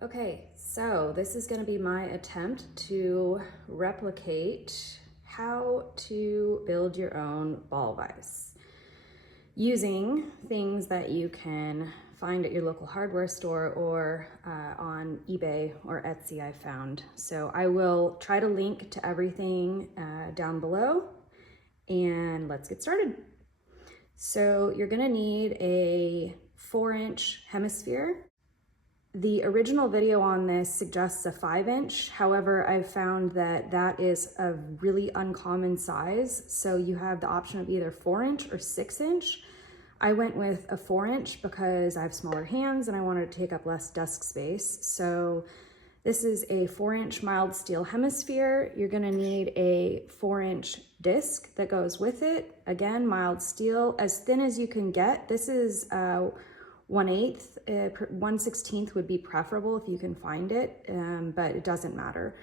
Okay, so this is going to be my attempt to replicate how to build your own ball vise using things that you can find at your local hardware store or on eBay or Etsy I found. So I will try to link to everything down below, and let's get started. So you're going to need a 4-inch hemisphere. The original video on this suggests a 5-inch. However, I've found that that is a really uncommon size. So you have the option of either 4-inch or 6-inch. I went with a 4-inch because I have smaller hands and I wanted to take up less desk space. So this is a 4-inch mild steel hemisphere. You're gonna need a 4-inch disc that goes with it. Again, mild steel, as thin as you can get. This is 1/8, 1/16 would be preferable if you can find it, but it doesn't matter.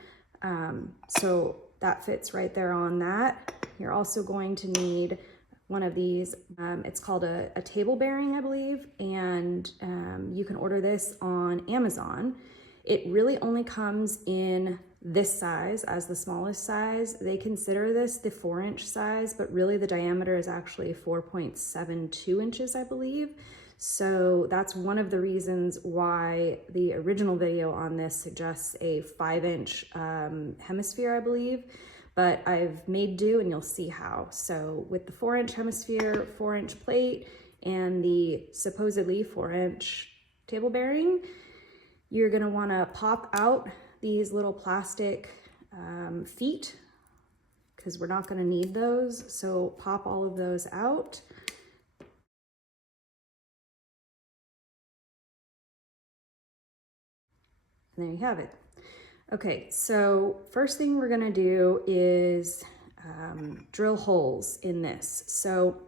So that fits right there on that. You're also going to need one of these. It's called a table bearing, I believe, and you can order this on Amazon. It really only comes in this size as the smallest size. They consider this the 4-inch size, but really the diameter is actually 4.72 inches, I believe. So that's one of the reasons why the original video on this suggests a 5-inch hemisphere, I believe, but I've made do and you'll see how. So with the 4-inch hemisphere, 4-inch plate, and the supposedly 4-inch table bearing, you're gonna wanna pop out these little plastic feet because we're not gonna need those. So pop all of those out. And there you have it. Okay, so first thing we're gonna do is drill holes in this. So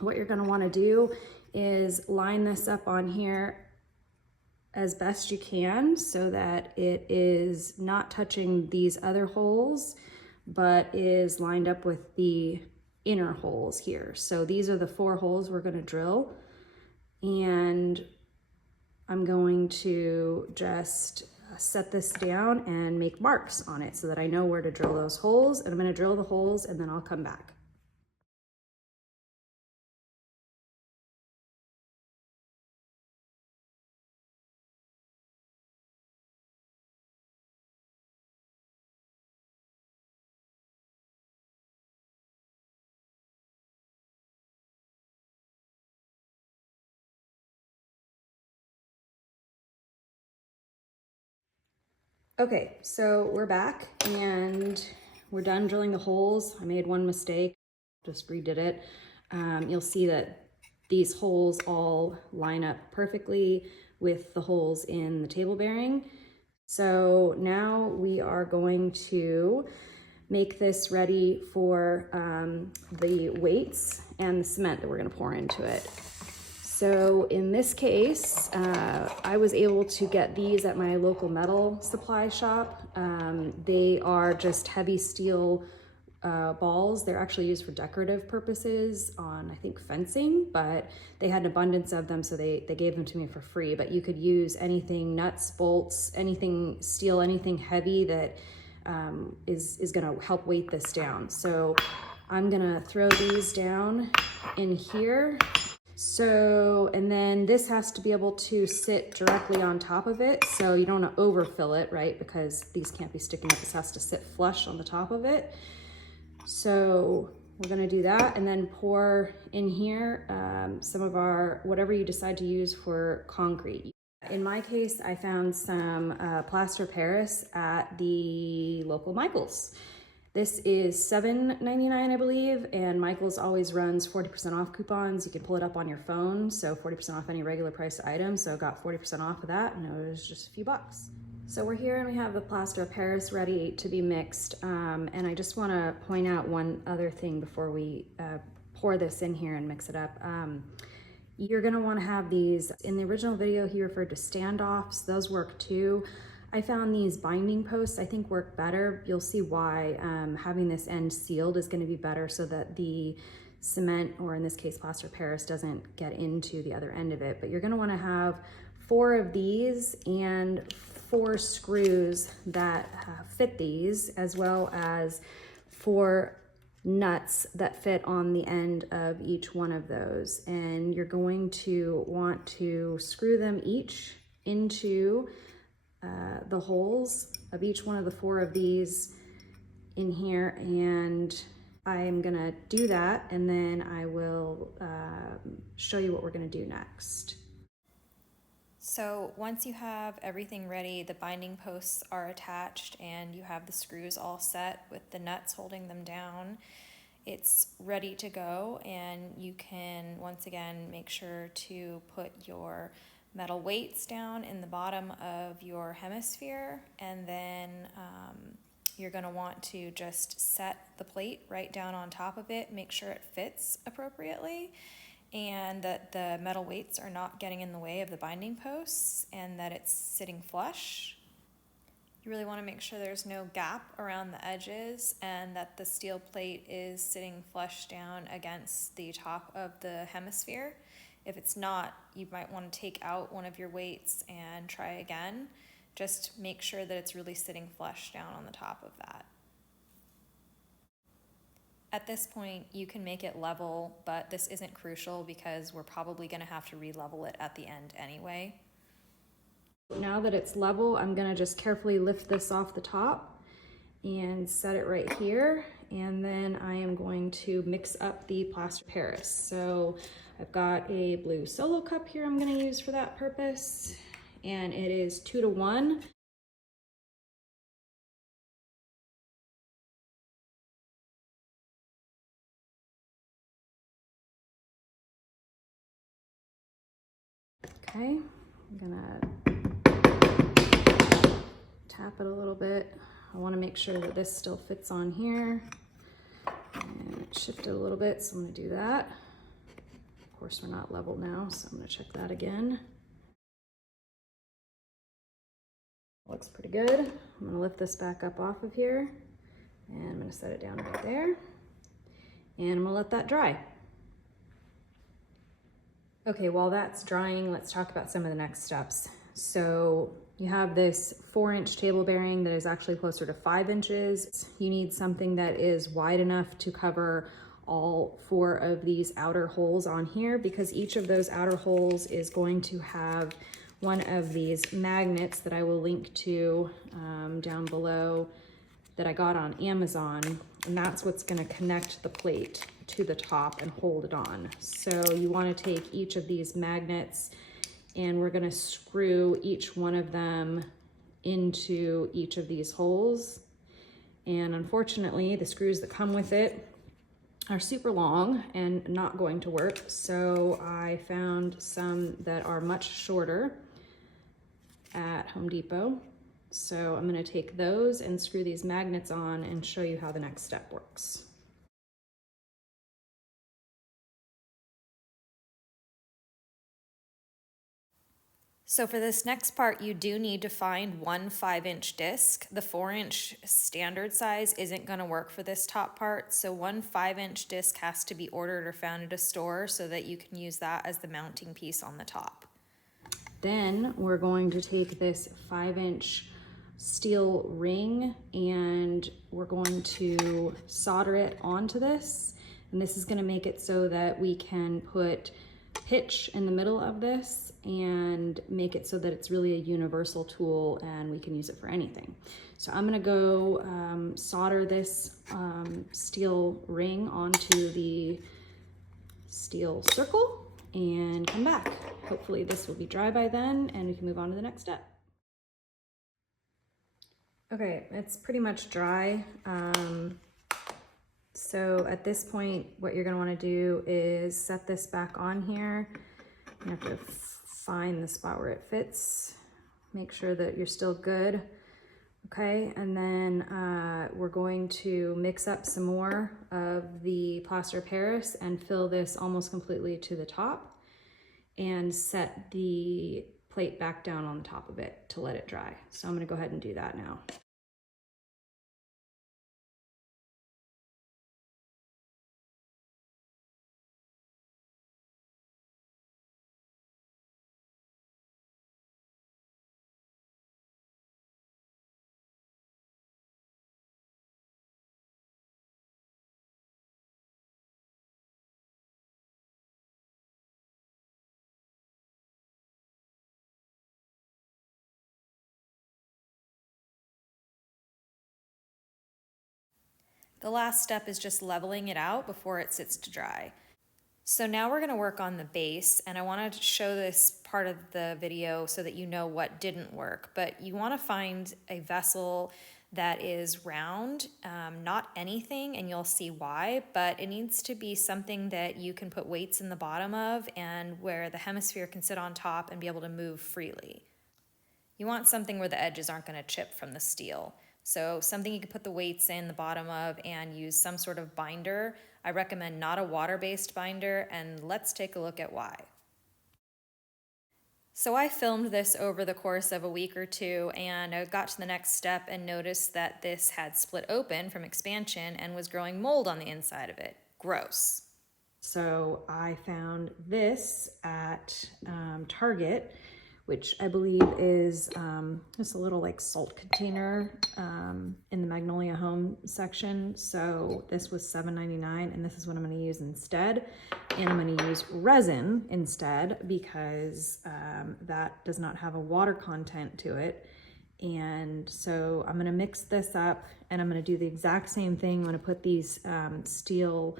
what you're gonna wanna do is line this up on here as best you can so that it is not touching these other holes, but is lined up with the inner holes here. So these are the 4 holes we're gonna drill, and I'm going to just set this down and make marks on it so that I know where to drill those holes. And I'm going to drill the holes and then I'll come back. Okay, so we're back and we're done drilling the holes. I made one mistake, just redid it. You'll see that these holes all line up perfectly with the holes in the table bearing. So now we are going to make this ready for the weights and the cement that we're gonna pour into it. So in this case, I was able to get these at my local metal supply shop. They are just heavy steel balls. They're actually used for decorative purposes on, I think, fencing, but they had an abundance of them, so they gave them to me for free. But you could use anything, nuts, bolts, anything steel, anything heavy that is gonna help weight this down. So I'm gonna throw these down in here. So, and then this has to be able to sit directly on top of it. So you don't want to overfill it, right? Because these can't be sticking up. This has to sit flush on the top of it. So we're going to do that and then pour in here some of our, whatever you decide to use for concrete. In my case, I found some plaster of Paris at the local Michael's. This is $7.99, I believe, and Michael's always runs 40% off coupons. You can pull it up on your phone, so 40% off any regular priced item. So I got 40% off of that, and it was just a few bucks. So we're here and we have the plaster of Paris ready to be mixed. And I just wanna point out one other thing before we pour this in here and mix it up. You're gonna wanna have these, in the original video he referred to standoffs, those work too. I found these binding posts I think work better. You'll see why having this end sealed is gonna be better so that the cement, or in this case plaster of Paris, doesn't get into the other end of it. But you're gonna wanna have 4 of these and 4 screws that fit these, as well as 4 nuts that fit on the end of each one of those. And you're going to want to screw them each into the holes of each one of the 4 of these in here, and I'm gonna do that, and then I will show you what we're gonna do next. So once you have everything ready, the binding posts are attached and you have the screws all set with the nuts holding them down, it's ready to go, and you can once again make sure to put your metal weights down in the bottom of your hemisphere, and then you're going to want to just set the plate right down on top of it, make sure it fits appropriately, and that the metal weights are not getting in the way of the binding posts, and that it's sitting flush. You really want to make sure there's no gap around the edges, and that the steel plate is sitting flush down against the top of the hemisphere. If it's not, you might want to take out one of your weights and try again. Just make sure that it's really sitting flush down on the top of that. At this point, you can make it level, but this isn't crucial because we're probably going to have to re-level it at the end anyway. Now that it's level, I'm gonna just carefully lift this off the top and set it right here. And then I am going to mix up the plaster Paris. So I've got a blue solo cup here I'm gonna use for that purpose. And it is 2 to 1. Okay, I'm gonna tap it a little bit. I wanna make sure that this still fits on here. And shift it a little bit, so I'm gonna do that. Of course, we're not level now, so I'm gonna check that again. Looks pretty good. I'm gonna lift this back up off of here, and I'm gonna set it down right there. And I'm gonna let that dry. Okay, while that's drying, let's talk about some of the next steps. So you have this 4-inch table bearing that is actually closer to 5 inches. You need something that is wide enough to cover all 4 of these outer holes on here, because each of those outer holes is going to have one of these magnets that I will link to down below that I got on Amazon, and that's what's gonna connect the plate to the top and hold it on. So you wanna take each of these magnets, and we're gonna screw each one of them into each of these holes. And unfortunately, the screws that come with it are super long and not going to work. So I found some that are much shorter at Home Depot. So I'm gonna take those and screw these magnets on and show you how the next step works. So for this next part, you do need to find one 5-inch disc. The 4-inch standard size isn't going to work for this top part, so one 5-inch disc has to be ordered or found at a store so that you can use that as the mounting piece on the top. Then we're going to take this 5-inch steel ring, and we're going to solder it onto this. And this is going to make it so that we can put pitch in the middle of this and make it so that it's really a universal tool and we can use it for anything. So I'm gonna go solder this steel ring onto the steel circle and come back. Hopefully this will be dry by then and we can move on to the next step. Okay, it's pretty much dry. So at this point, what you're gonna wanna do is set this back on here. You have to find the spot where it fits. Make sure that you're still good. Okay, and then we're going to mix up some more of the plaster Paris and fill this almost completely to the top and set the plate back down on the top of it to let it dry. So I'm gonna go ahead and do that now. The last step is just leveling it out before it sits to dry. So now we're gonna work on the base, and I wanted to show this part of the video so that you know what didn't work, but you wanna find a vessel that is round, not anything, and you'll see why, but it needs to be something that you can put weights in the bottom of and where the hemisphere can sit on top and be able to move freely. You want something where the edges aren't gonna chip from the steel. So something you can put the weights in the bottom of and use some sort of binder. I recommend not a water-based binder, and let's take a look at why. So I filmed this over the course of a week or two, and I got to the next step and noticed that this had split open from expansion and was growing mold on the inside of it. Gross. So I found this at Target, which I believe is just a little like salt container in the Magnolia Home section. So this was $7.99, and this is what I'm going to use instead. And I'm going to use resin instead because that does not have a water content to it. And so I'm going to mix this up, and I'm going to do the exact same thing. I'm going to put these steel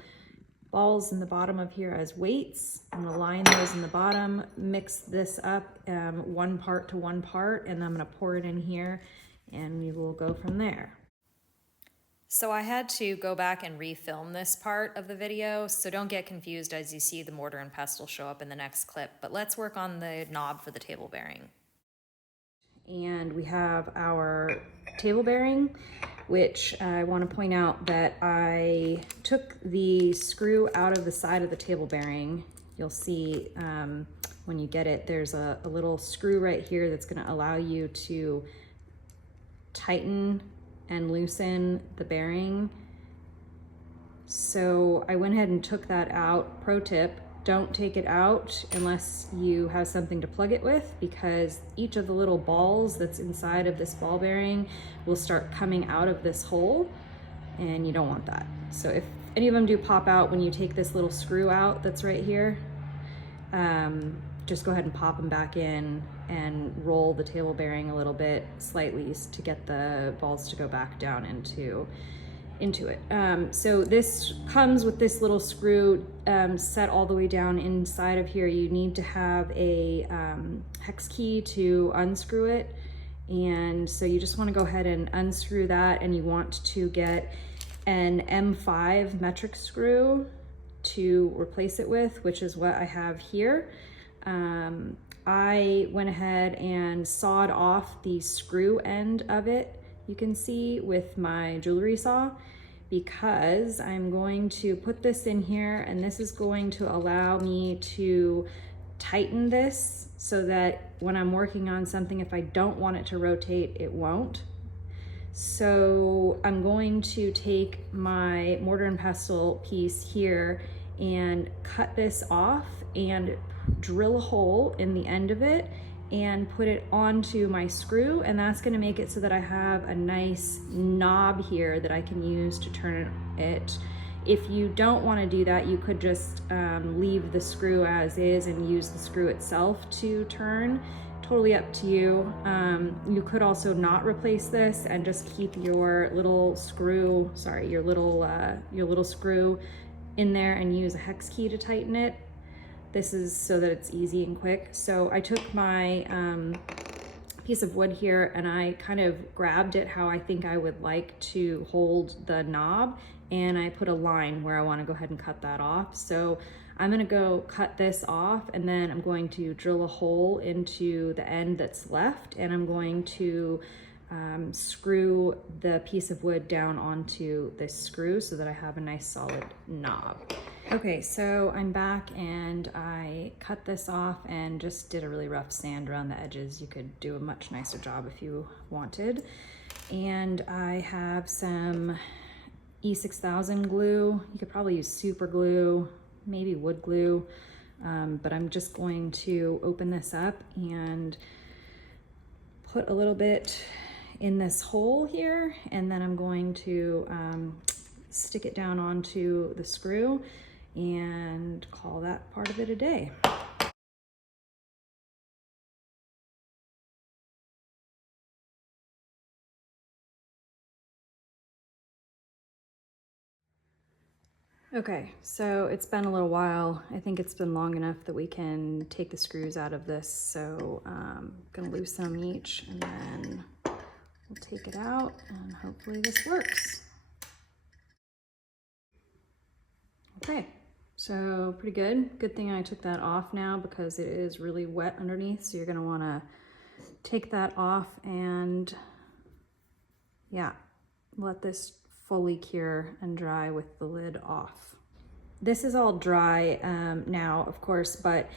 balls in the bottom of here as weights. I'm gonna line those in the bottom, mix this up 1 part to 1 part, and I'm gonna pour it in here, and we will go from there. So I had to go back and refilm this part of the video, so don't get confused as you see the mortar and pestle show up in the next clip, but let's work on the knob for the table bearing. And we have our table bearing, which I want to point out that I took the screw out of the side of the table bearing. You'll see when you get it, there's a little screw right here that's going to allow you to tighten and loosen the bearing. So I went ahead and took that out. Pro tip, don't take it out unless you have something to plug it with, because each of the little balls that's inside of this ball bearing will start coming out of this hole, and you don't want that. So if any of them do pop out when you take this little screw out that's right here, just go ahead and pop them back in and roll the table bearing a little bit slightly to get the balls to go back down into it. So this comes with this little screw set all the way down inside of here. You need to have a hex key to unscrew it. And so you just want to go ahead and unscrew that, and you want to get an M5 metric screw to replace it with, which is what I have here. I went ahead and sawed off the screw end of it, you can see, with my jewelry saw, because I'm going to put this in here, and this is going to allow me to tighten this so that when I'm working on something, if I don't want it to rotate, it won't. So I'm going to take my mortar and pestle piece here and cut this off and drill a hole in the end of it and put it onto my screw, and that's going to make it so that I have a nice knob here that I can use to turn it. If you don't want to do that, you could just leave the screw as is and use the screw itself to turn. Totally up to you. You could also not replace this and just keep your little screw, your little screw in there and use a hex key to tighten it. This is so that it's easy and quick. So I took my piece of wood here and I kind of grabbed it how I think I would like to hold the knob, and I put a line where I want to go ahead and cut that off. So I'm going to go cut this off, and then I'm going to drill a hole into the end that's left, and I'm going to screw the piece of wood down onto this screw so that I have a nice solid knob. Okay, so I'm back and I cut this off and just did a really rough sand around the edges. You could do a much nicer job if you wanted. And I have some E6000 glue. You could probably use super glue, maybe wood glue, but I'm just going to open this up and put a little bit in this hole here, and then I'm going to stick it down onto the screw and call that part of it a day. Okay, so it's been a little while. I think it's been long enough that we can take the screws out of this. So I'm gonna loosen them each and then we'll take it out and hopefully this works. Okay, so pretty good. Good thing I took that off now because it is really wet underneath. So you're gonna wanna take that off and yeah, let this fully cure and dry with the lid off. This is all dry now, of course, but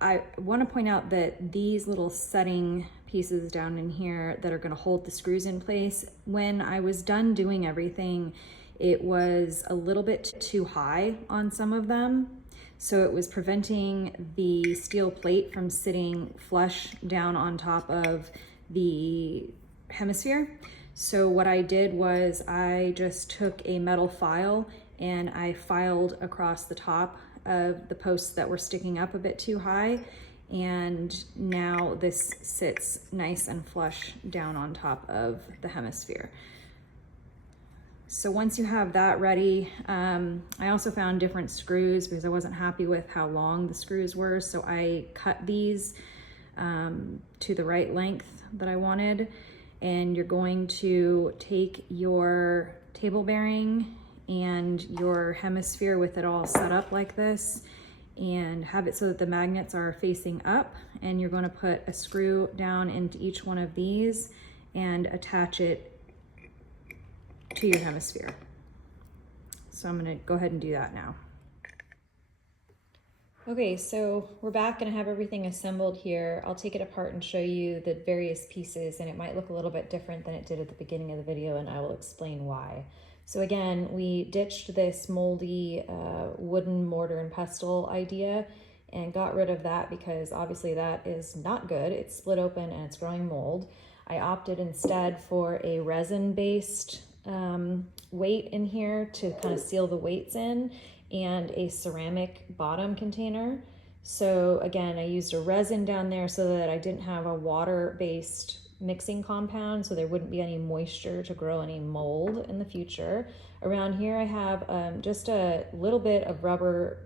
I want to point out that these little setting pieces down in here that are going to hold the screws in place, when I was done doing everything, it was a little bit too high on some of them. So it was preventing the steel plate from sitting flush down on top of the hemisphere. So what I did was I just took a metal file and I filed across the top of the posts that were sticking up a bit too high. And now this sits nice and flush down on top of the hemisphere. So once you have that ready, I also found different screws because I wasn't happy with how long the screws were. So I cut these to the right length that I wanted. And you're going to take your table bearing and your hemisphere with it all set up like this and have it so that the magnets are facing up, and you're going to put a screw down into each one of these and attach it to your hemisphere. So I'm going to go ahead and do that now. Okay, so we're back and I have everything assembled here. I'll take it apart and show you the various pieces, and it might look a little bit different than it did at the beginning of the video, and I will explain why. So again, we ditched this moldy wooden mortar and pestle idea and got rid of that because obviously that is not good. It's split open and it's growing mold. I opted instead for a resin-based weight in here to kind of seal the weights in, and a ceramic bottom container. So again, I used a resin down there so that I didn't have a water-based mixing compound, so there wouldn't be any moisture to grow any mold in the future. Around here I have just a little bit of rubber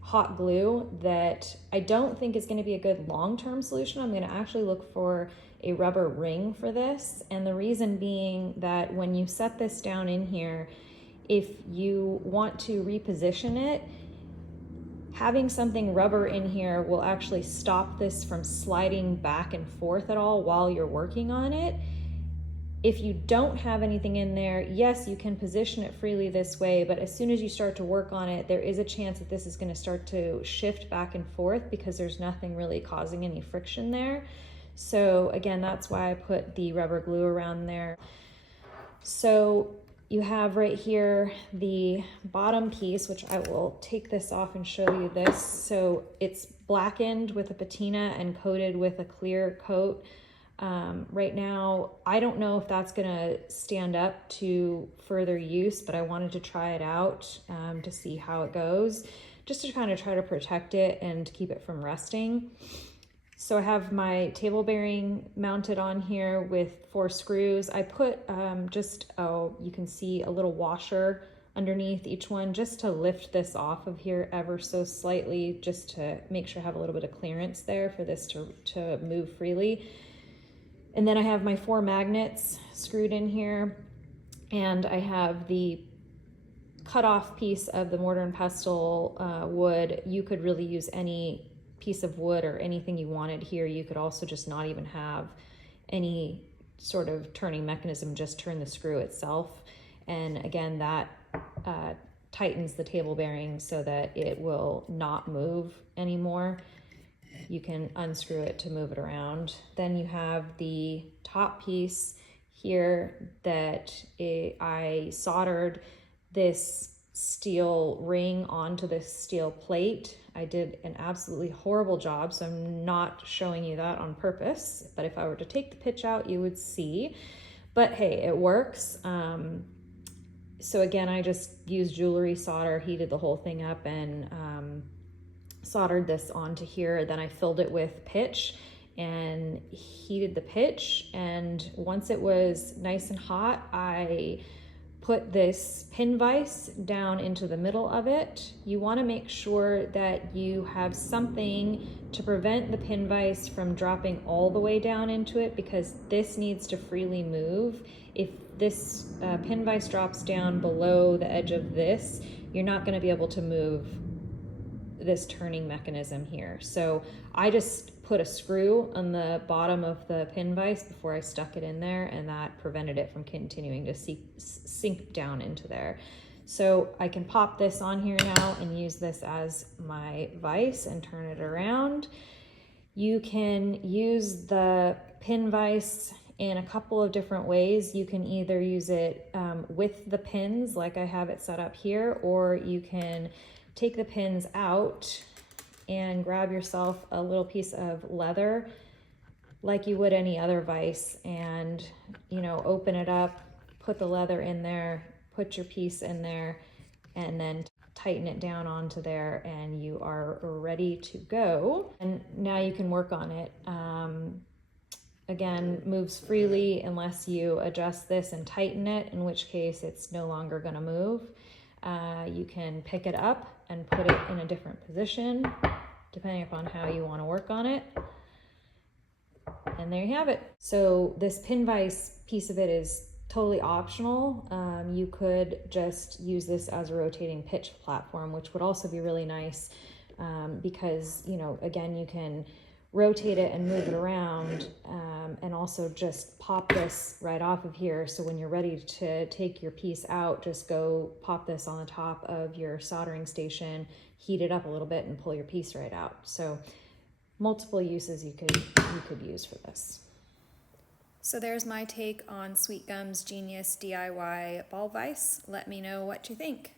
hot glue that I don't think is going to be a good long-term solution. I'm going to actually look for a rubber ring for this, and the reason being that when you set this down in here, if you want to reposition it, having something rubber in here will actually stop this from sliding back and forth at all while you're working on it. If you don't have anything in there, yes, you can position it freely this way, but as soon as you start to work on it, there is a chance that this is going to start to shift back and forth because there's nothing really causing any friction there. So again, that's why I put the rubber glue around there. So you have right here the bottom piece, which I will take this off and show you this. So it's blackened with a patina and coated with a clear coat. Right now, I don't know if that's gonna stand up to further use, but I wanted to try it out to see how it goes, just to kind of try to protect it and keep it from rusting. So I have my table bearing mounted on here with 4 screws. I put you can see a little washer underneath each one just to lift this off of here ever so slightly, just to make sure I have a little bit of clearance there for this to move freely. And then I have my 4 magnets screwed in here, and I have the cut off piece of the mortar and pestle wood. You could really use any piece of wood or anything you wanted here. You could also just not even have any sort of turning mechanism, just turn the screw itself. And again, that tightens the table bearing so that it will not move anymore. You can unscrew it to move it around. Then you have the top piece here that I soldered this steel ring onto this steel plate. I did an absolutely horrible job, so I'm not showing you that on purpose, but if I were to take the pitch out, you would see. But hey, it works. So again, I just used jewelry solder, heated the whole thing up, and soldered this onto here. Then I filled it with pitch and heated the pitch, and once it was nice and hot, I put this pin vise down into the middle of it, you want to make sure that you have something to prevent the pin vise from dropping all the way down into it, because this needs to freely move. If this pin vise drops down below the edge of this, you're not going to be able to move this turning mechanism here. So I just put a screw on the bottom of the pin vise before I stuck it in there, and that prevented it from continuing to sink down into there. So I can pop this on here now and use this as my vise and turn it around. You can use the pin vise in a couple of different ways. You can either use it with the pins like I have it set up here, or you can take the pins out and grab yourself a little piece of leather like you would any other vise, and open it up, put the leather in there, put your piece in there, and then tighten it down onto there, and you are ready to go. And now you can work on it. Again, moves freely unless you adjust this and tighten it, in which case it's no longer going to move. You can pick it up and put it in a different position depending upon how you want to work on it. And there you have it. So this pin vise piece of it is totally optional. You could just use this as a rotating pitch platform, which would also be really nice because, again, you can rotate it and move it around, and also just pop this right off of here. So when you're ready to take your piece out, just go pop this on the top of your soldering station, heat it up a little bit, and pull your piece right out. So multiple uses you could use for this. So there's my take on Sweet Gum's Genius DIY ball vise. Let me know what you think.